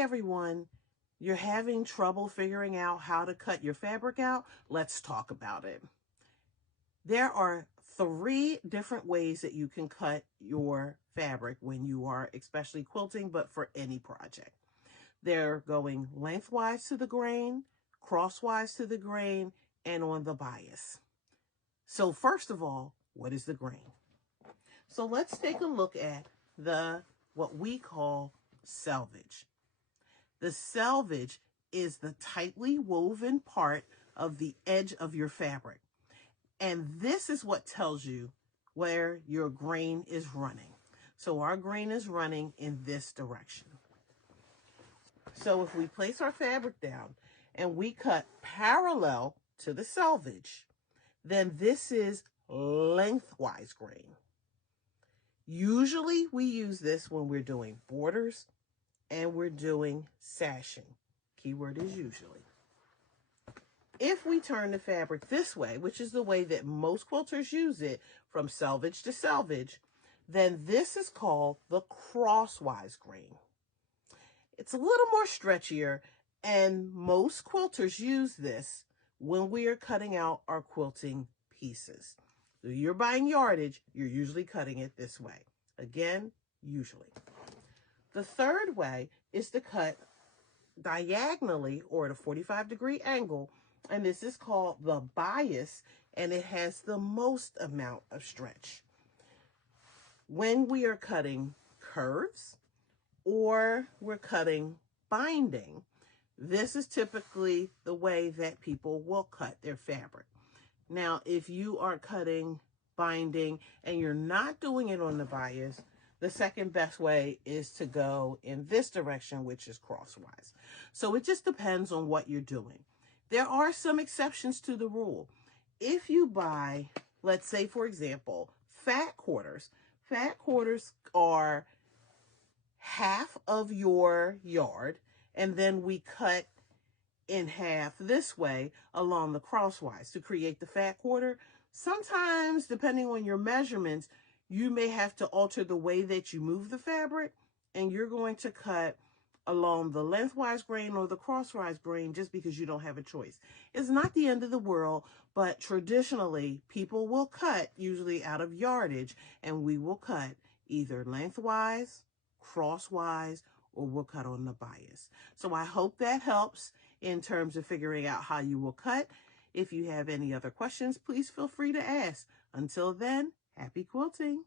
Everyone, you're having trouble figuring out how to cut your fabric out? Let's talk about it. There are 3 different ways that you can cut your fabric when you are especially quilting, but for any project. They're going lengthwise to the grain, crosswise to the grain, and on the bias. So first of all, what is the grain? So let's take a look at what we call selvage. The selvage is the tightly woven part of the edge of your fabric. And this is what tells you where your grain is running. So our grain is running in this direction. So if we place our fabric down and we cut parallel to the selvage, then this is lengthwise grain. Usually we use this when we're doing borders and we're doing sashing. Keyword is usually. If we turn the fabric this way, which is the way that most quilters use it, from selvage to selvage, then this is called the crosswise grain. It's a little more stretchier, and most quilters use this when we are cutting out our quilting pieces. So you're buying yardage, you're usually cutting it this way. Again, usually. The third way is to cut diagonally or at a 45-degree angle, and this is called the bias, and it has the most amount of stretch. When we are cutting curves or we're cutting binding, this is typically the way that people will cut their fabric. Now, if you are cutting binding and you're not doing it on the bias, the second best way is to go in this direction, which is crosswise. So it just depends on what you're doing. There are some exceptions to the rule. If you buy, let's say, for example, fat quarters are half of your yard, and then we cut in half this way along the crosswise to create the fat quarter. Sometimes, depending on your measurements, you may have to alter the way that you move the fabric, and you're going to cut along the lengthwise grain or the crosswise grain just because you don't have a choice. It's not the end of the world, but traditionally people will cut usually out of yardage, and we will cut either lengthwise, crosswise, or we'll cut on the bias. So I hope that helps in terms of figuring out how you will cut. If you have any other questions, please feel free to ask. Until then, happy quilting.